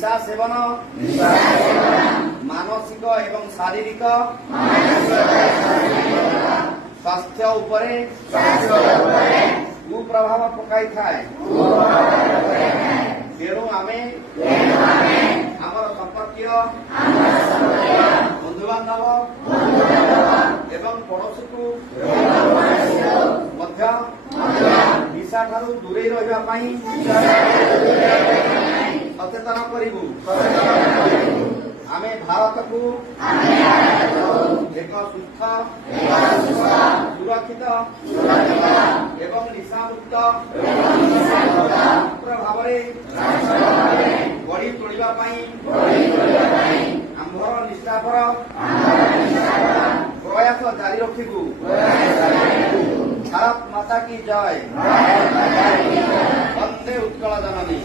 निशा seven मानसिक एवं शारीरिक स्वास्थ्य उपरे कुप्रभाव पकाई थाए। तेणु आमे आमर संपर्कीय बंधु बांधव एवं पड़ोशी को निशा ठारू दूरे रहा सचेतन करूँ। आमे भारत को एक सुस्थ सुरक्षित एवं निशामुक्त भाव गढ़ी तोड़ापी आम्भर निष्ठापर प्रयास जारी रखू। भारत माता की जय। वंदे उत्कल जननी।